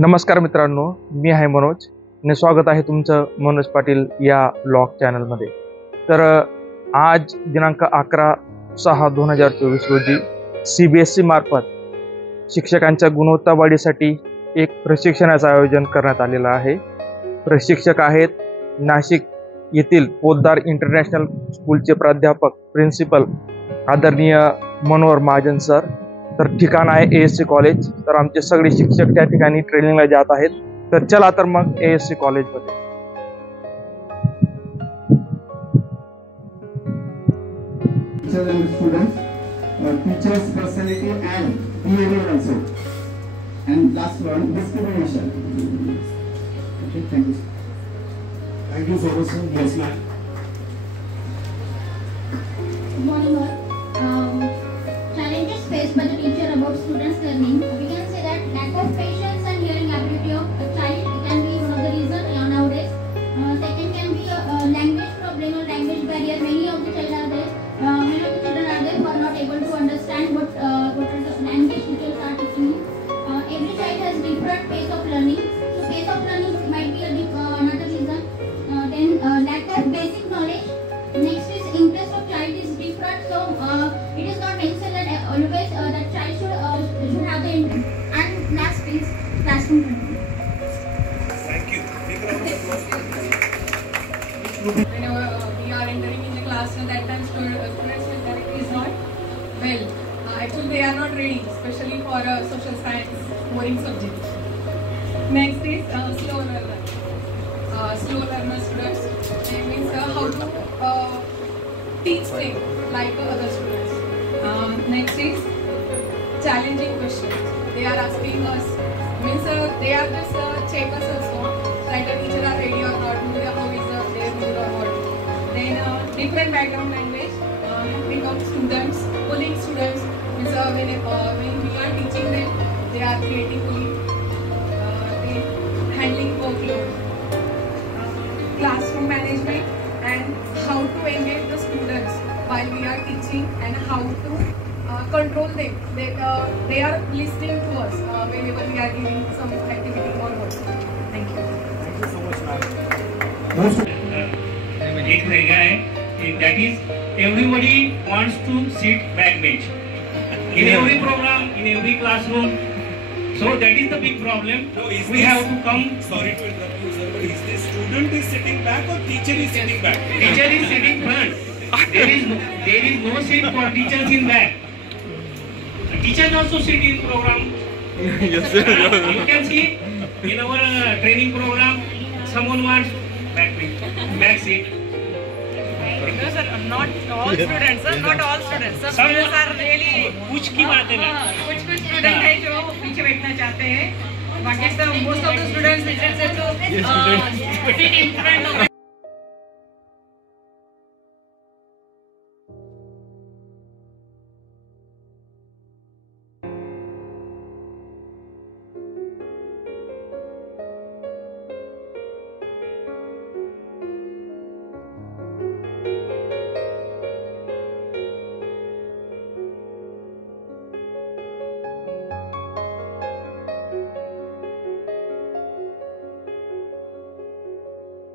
नमस्कार मित्रांनो, मी आहे मनोज आणि स्वागत आहे तुमचं मनोज पाटील या ब्लॉग चॅनलमध्ये। तर आज दिनांक 11/6/2024 रोजी CBSE मार्फत शिक्षकांच्या गुणवत्ता वाढीसाठी एक प्रशिक्षणाचं आयोजन करण्यात आलेलं आहे। प्रशिक्षक आहेत नाशिक येथील पोद्दार इंटरनॅशनल स्कूलचे प्राध्यापक प्रिन्सिपल आदरणीय मनोहर महाजन सर। तर ठिकाण आहे ASC कॉलेज। तर आमचे सगळे शिक्षक त्या ठिकाणी ट्रेनिंगला जात आहेत। तर चला तर मग ASC कॉलेजमध्ये। Teachers personality and behavior also, and last one discrimination. Okay, thank you. Thank you so much, sir. Yes, ma'am. Good morning all. Challenges faced by the teacher about students' learning. We can say that lack of patience and hearing ability of a child can be one of the reasons nowadays. Second can be a language problem or language barrier. Many of the children are there who are not able to understand what the language teachers are teaching. Every child has different pace of learning. So pace of learning might be another reason. Then lack of basic knowledge. Next is interest of child is different. So it is not necessary that always that child should have the interest. And last is classroom control. Thank you. Big round of applause. Whenever we are entering in the class, so that time students mentality is not well. Actually, they are not ready, especially for social science boring subject. Next is slow learner. Slow learner students. It means how to teach them like other students. Next is challenging questions. They are asking us. Means they are just check us also. Like a teacher are ready or not. How is their mood or what. Then different background language. Become students, pulling students. Means when we are teaching them, they are creatively handling workload. Classroom management and how to engage the students while we are teaching and how to control them. They are listening to us whenever we are giving some activity or what. Thank you. Thank you so much, ma'am. एक रहेगा है that is everybody wants to sit backbench in every program, in every classroom. So that is the big problem. No, we have to come. Sorry to interrupt you, sir, but is the student is sitting back or teacher is sitting back? Teacher is sitting front. There is no seat for teachers in back. Teachers also sit in program. Yes, sir. You can see in our training program, someone wants back seat. No, sir, not all students, sir, not all students. Some students are really कुछ की बात है ना. कुछ student है जो पीछे बैठना चाहते हैं. बाकी सब most of the students to sit in front of the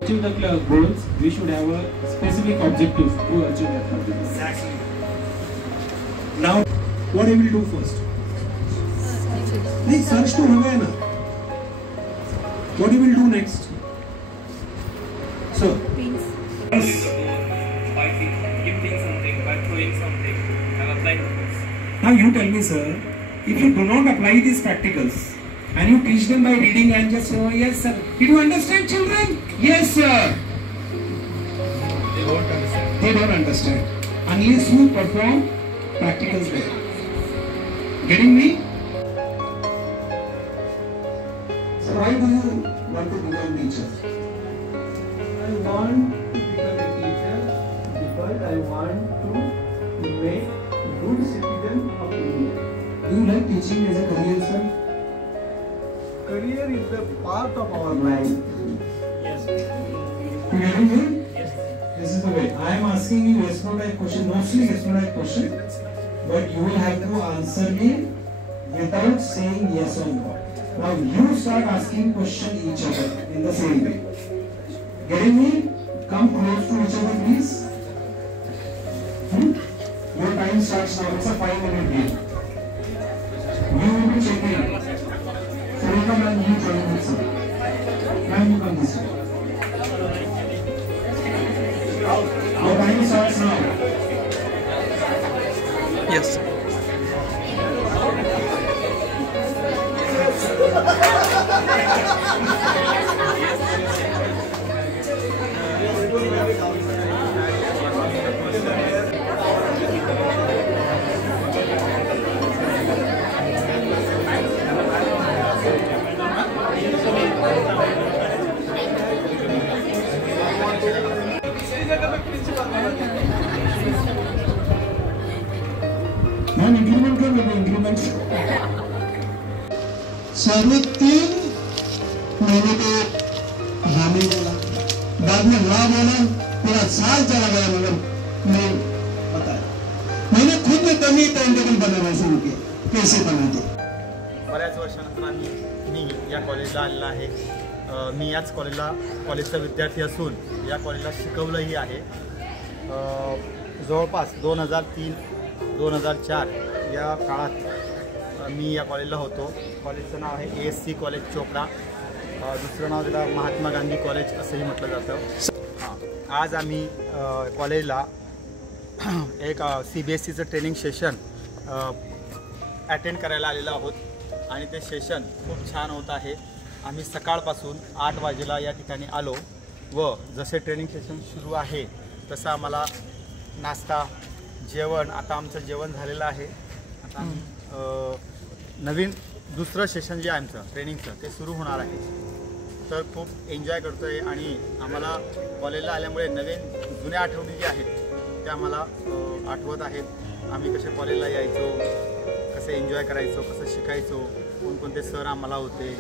Achieve the goals, we should have a specific objective to achieve that objective. Exactly. Now, what I will do first? नहीं search तो हो गया ना. What you will do next? So. By gifting something, by throwing something, and applying this. Now you tell me, sir, if you do not apply these practicals and you teach them by reading and just say, oh yes sir, did you understand children? Yes sir. They won't understand. They don't understand unless you perform practicals there. Getting me? So why do you want to become teacher? I want to become a teacher because I want to make good citizen of India. Do you like teaching as a career, sir? Career is the part of our life. Yes. You getting me? Yes. This is the way. I am asking you yes no type question, mostly yes no type question, but you will have to answer me without saying yes or no. Now you start asking question each other in the same way. Getting me? Come close to each other, please. Your time starts now. It's a 5-minute game. You will be checking. Sarika ma'am, you join this way. Ma'am, you come this way. Your time starts now. Yes. Ma'am increment कर लेंगे increment sir ने 3 महीने के हामी बोला बाद में हाँ बोला पूरा साल चला गया मगर नहीं बताया मैंने खुद ने कमी टाइम टेबल बनाना शुरू किया कैसे बनाते बऱ्याच वर्षानंतर मी या कॉलेजला आलेला आहे. मी याच कॉलेजचा विद्यार्थी असून या कॉलेजला शिकवलंही आहे. जवळपास 2003-2004 या काळात मी या कॉलेजला होतो. कॉलेजचं नाव आहे ASC कॉलेज चोपडा. दुसरं नाव त्याला महात्मा गांधी कॉलेज असंही म्हटलं जातं. आज आम्ही कॉलेजला एक CBSEचं ट्रेनिंग सेशन अटेंड करायला आलेलो आहोत आणि ते सेशन खूप छान होत आहे. आम्ही सकाळपासून 8 वाजेला या ठिकाणी आलो व जसे ट्रेनिंग सेशन सुरू आहे तसं आम्हाला नाश्ता जेवण आता आमचं जेवण झालेलं आहे. आता नवीन दुसरं सेशन जे आहे आमचं ट्रेनिंगचं ते सुरू होणार आहे. तर खूप एन्जॉय करतो आहे आणि आम्हाला कॉलेजला आल्यामुळे नवीन जुन्या आठवणी जे आहेत त्या आम्हाला आठवत आहेत. आम्ही कसे कॉलेजला यायचो, कसे एन्जॉय करायचो, कसं शिकायचो, कोणकोणते सर आम्हाला होते.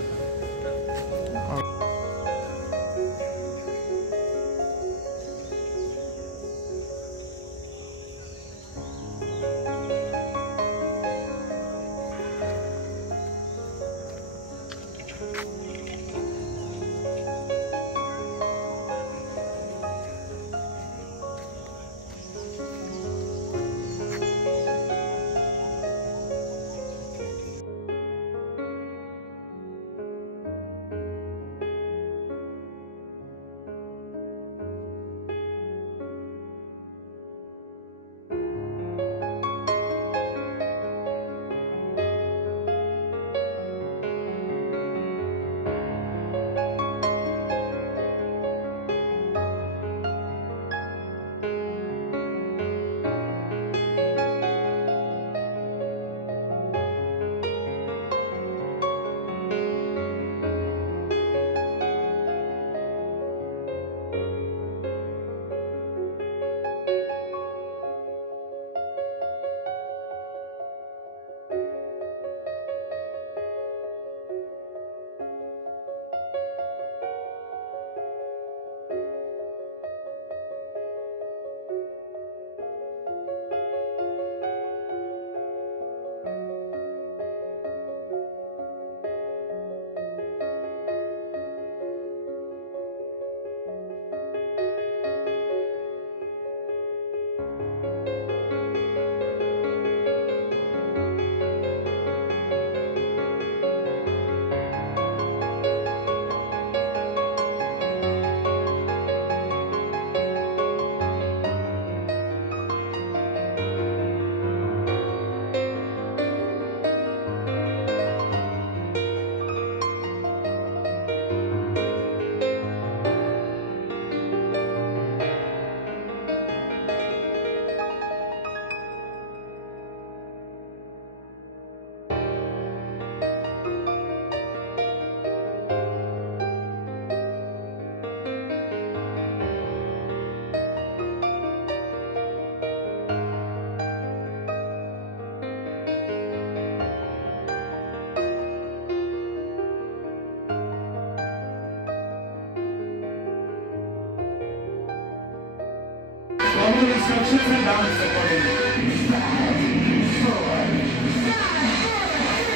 Follow instructions and dance accordingly.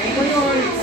Open your eyes.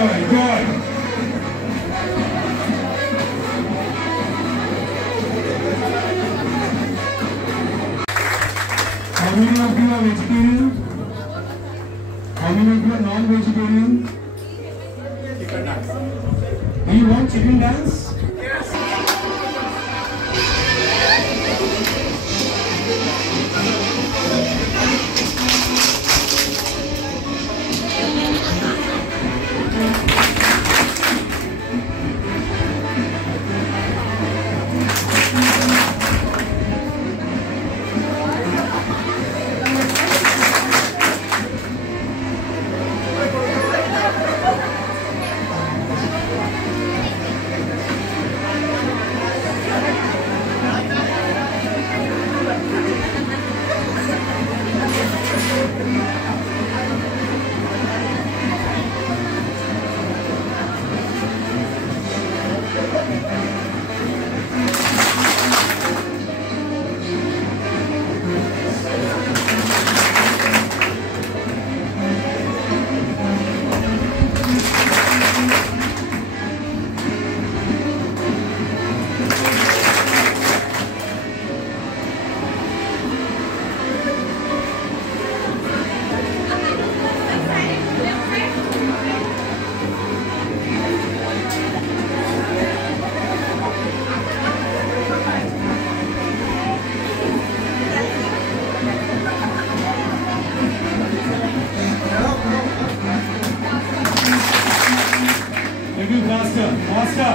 Good. How many of you are vegetarian? How many of you are non-vegetarian? Do you want chicken dance? Faster.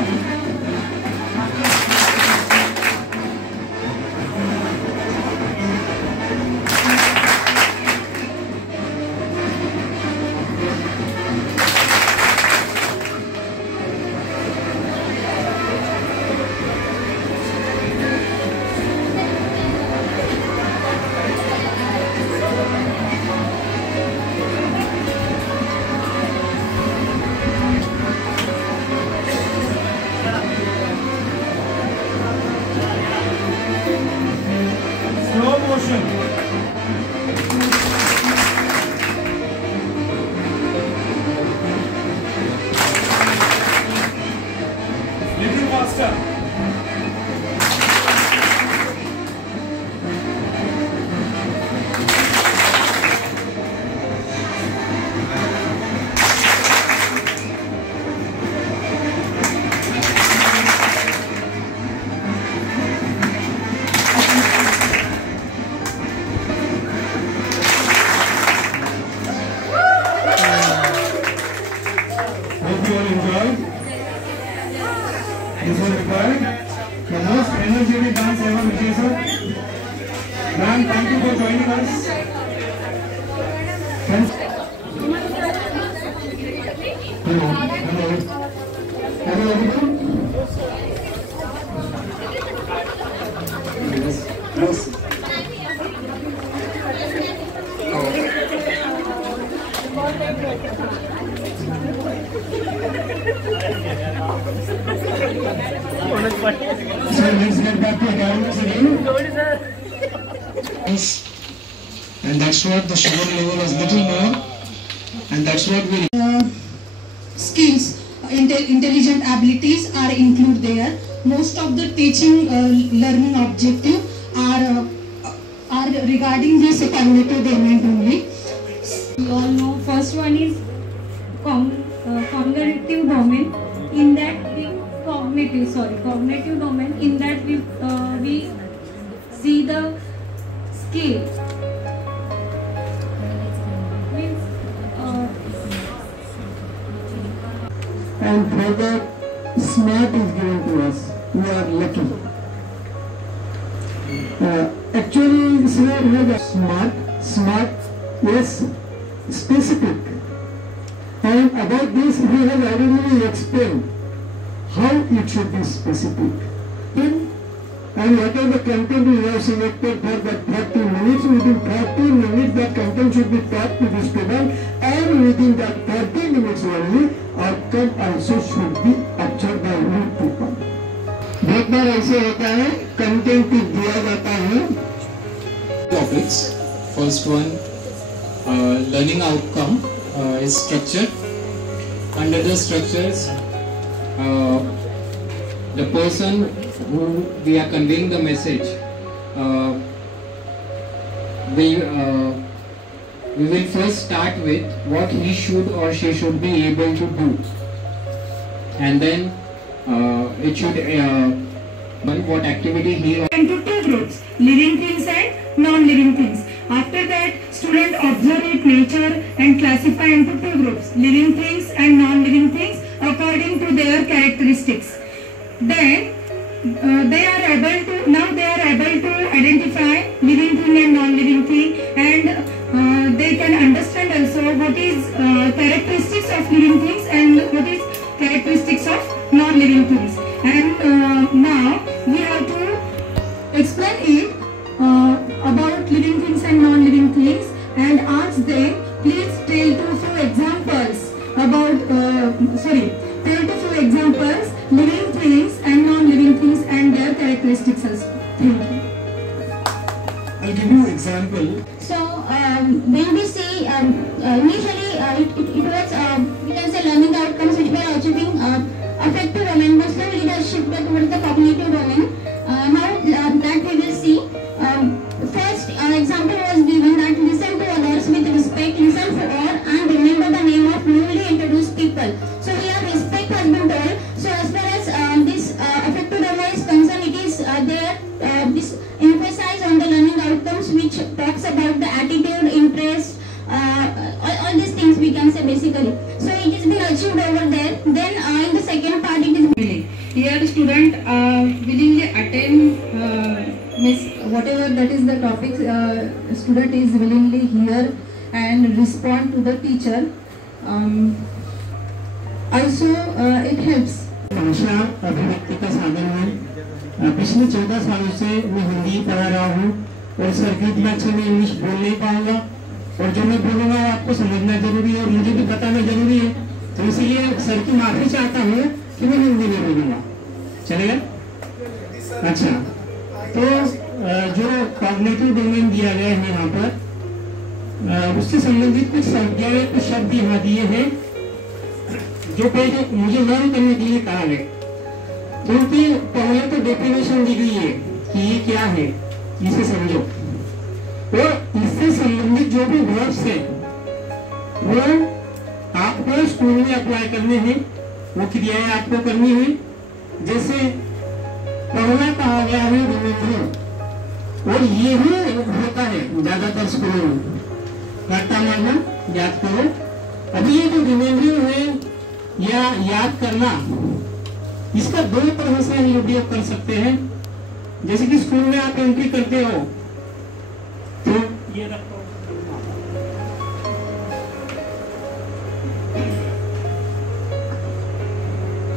Slow motion. Little faster. Hope you all enjoyed. This was required. The most energetic dance ever, Vijay sir. Ma'am, thank you for joining us. Thanks. Hello. Hello everyone. Yes. So let's get back to academics again. And that's what the sugar level is little more, and that's what we skills, intelligent abilities are included there. Most of the teaching learning objective are regarding this cognitive domain only. We all know first one is cognitive domain. In that cognitive domain. In that we see the skill. And further, smart is given to us. We are lucky. Actually, sir, we have smart, yes, specific. And about this, we have already explained how it should be specific. And what are the content we have selected for that 30 minutes? Within 30 minutes, that content should be taught to the student, and within that 30 minutes only, outcome also should be achieved by you people. बहुत बार ऐसे होता है, content दिया जाता है. Topics. First one, learning outcome is structured. under the structures, the person who we are conveying the message we will first start with what he should or she should be able to do, and then it should what activity he or into two groups, living things and non-living things. After that, student observe nature and classify into two groups, living things and non-living things according to their characteristics. Then they are able to identify living thing and non-living thing, and they can understand also what is characteristics of living things and what is characteristics of non-living things. And now we have to explain it about living things and non-living things, and ask them, please tell two few examples about living things and non-living things and their characteristics as well. Thank you. I'll give you an example. So when we see initially it was we can say learning outcomes which were achieving effective domain, but slowly it has shifted towards the cognitive domain. Now that we will see. First example was given that listen to others with respect, listen for all, and remember the name of newly introduced people. So here respect has been told. So as far as this affective domain is concerned, it is there this emphasize on the learning outcomes which talks about the attitude, interest, all these things we can say basically. So it is been achieved over there. Then in the second part it is willingly. Here the student willingly attend whatever that is the topic, student is willingly hear and respond to the teacher. Also it helps. भाषा अभिव्यक्ति का साधन है। पिछले 14 सालों से मैं हिंदी पढ़ा रहा हूँ और सर्किट में अच्छे में इंग्लिश बोल नहीं पाऊंगा, और जो मैं बोलूँगा आपको समझना जरूरी है और मुझे भी बताना जरूरी है। तो इसीलिए सर की माफी चाहता हूँ कि मैं हिंदी में बोलूँगा। चलेगा? अच्छा, तो जो कॉग्निटिव डोमेन दिया गया है यहाँ पर, उससे संबंधित कुछ संज्ञाएं, कुछ शब्द यहाँ दिए हैं जो मुझे लर्न करने के लिए कहा गया। क्योंकि पहले तो डेफिनेशन दी गई है कि ये क्या है, इसे समझो, और इससे संबंधित जो भी वर्ड्स हैं वो आपको स्कूल में अप्लाई करने हैं, वो क्रियाएं आपको करनी है। जैसे पढ़ना कहा गया है रिमेम्बर, और ये ही होता है ज्यादातर स्कूलों में, रट्टा मारना, याद करो। अभी ये जो रिमेम्बरिंग है या याद करना, इसका दो तरह से हम उपयोग कर सकते हैं। जैसे कि स्कूल में आप एंट्री करते हो तो ये रखो,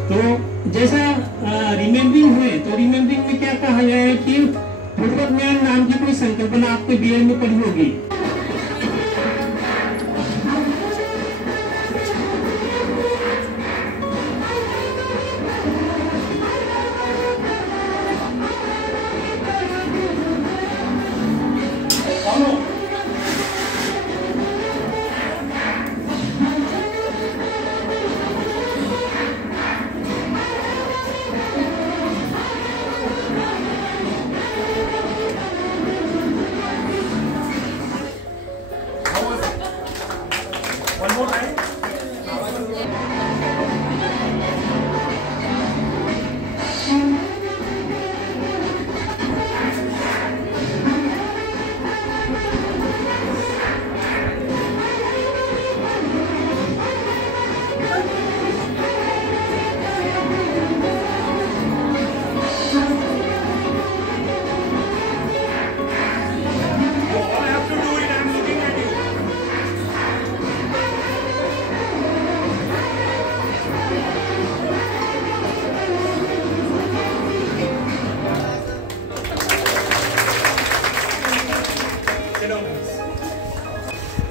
तो जैसा रिमेम्बरिंग है, तो रिमेम्बरिंग में क्या कहा गया है कि पूर्व ज्ञान नाम की कोई संकल्पना आपको बीएड में पढ़ी होगी।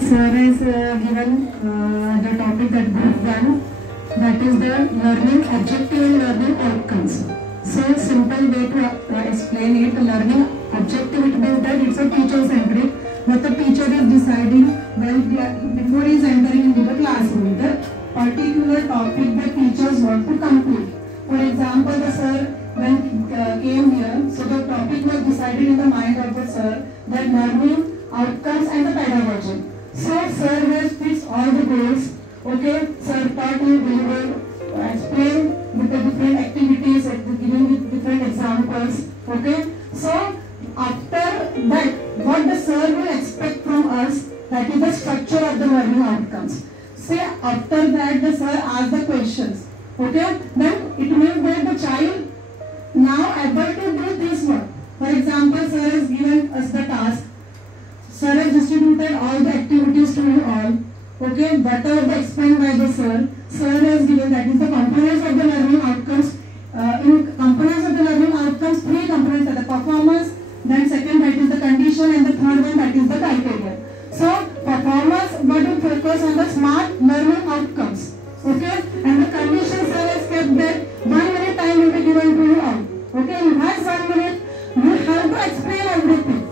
Sir has given the topic that group 1, that is the learning objective and learning outcomes. So simple way to explain it, learning objective, it means that it's a teacher centric. What the teacher is deciding while before he is entering into the classroom, the particular topic decided in the mind of the sir that learning outcomes and the pedagogy. So sir has fixed all the goals. Okay, sir taught you very well, explain with the different activities, giving with different examples. Okay, so after that, what the sir will expect from us, that is the structure of the learning outcomes. Say after that the sir asks the questions. Okay, then it means that the child now able to do this work. For example, sir has given us the task. Sir has distributed all the activities to you all. Okay, whatever explained by the sir, sir has given, that is the components of the learning outcomes. In components of the learning outcomes, 3 components are the performance, then second that is the condition, and the third one that is the criteria. So performance got to focus on the smart learning outcomes. Okay, and the condition sir has kept that 1 minute time will be given to you all. Okay, you have 1 minute, you have to explain everything.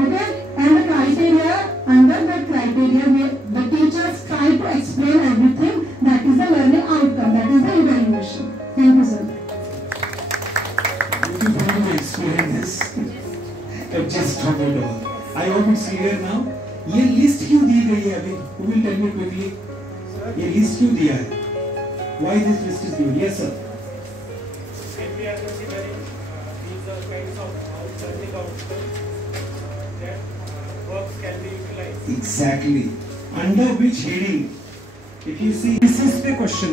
Okay, and the criteria, under that criteria the teachers try to explain everything, that is the learning outcome, that is the evaluation. Thank you sir. Looking forward to explain this. I've just talked it all. I hope it's clear now. ये list क्यों दी गई है अभी? Who will tell me quickly? ये list क्यों दिया है? Why this list is given? Yes sir. If we are considering these kinds of learning outcomes that works can be utilized. Exactly. Under which heading? If you see basis पे question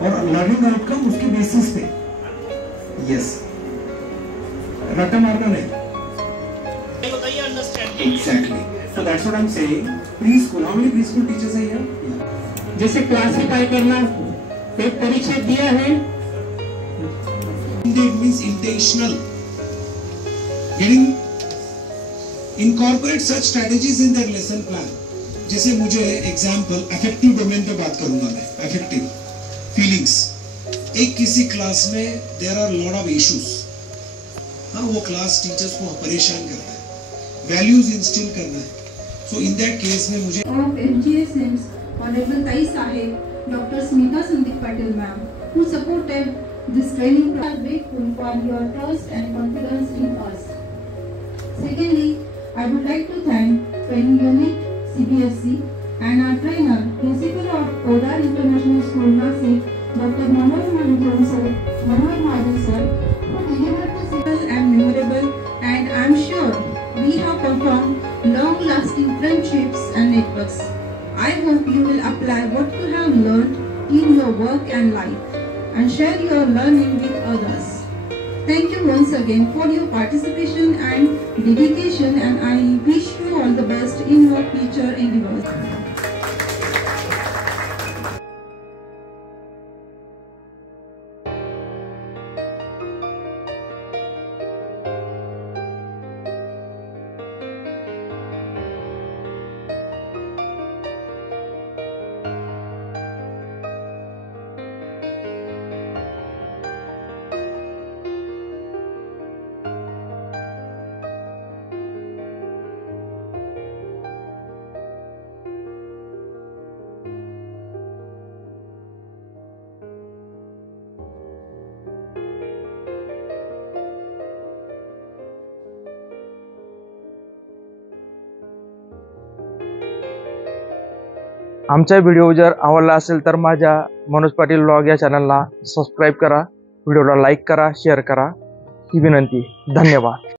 और learning outcome उसके basis पे. Yes. रट्टा मारना नहीं. Exactly. So that's what I'm saying. Preschool. How many preschool teachers are here? जैसे classify करना एक परिचय दिया है. It means intentional. Getting incorporate such strategies in their lesson plan. जैसे मुझे example affective domain पे बात करूँगा मैं. Affective feelings. एक किसी क्लास में there are lot of issues. हाँ वो क्लास टीचर्स को परेशान करता है. Values instill करना है. So in that case में मुझे of FGSM's Honorable Tai Sahib, Dr. Smita Sandeep Patil ma'am, who supported this training. We are grateful for your trust and confidence in us. Secondly, I would like to thank training unit CBSE and our trainer, principal of Odar International School, Nasik, Dr. Manohar Mahajan sir, who delivered the simple and memorable, and I am sure we have performed long-lasting friendships and networks. I hope you will apply what you have learned in your work and life and share your learning with others. Thank you once again for your participation and dedication, and I wish you all the best in your future endeavors. आमचा video जर आवडला असेल तर माझ्या Manoj Patil vlog या चॅनलला subscribe करा, व्हिडिओला लाईक करा, शेअर करा ही विनंती. धन्यवाद.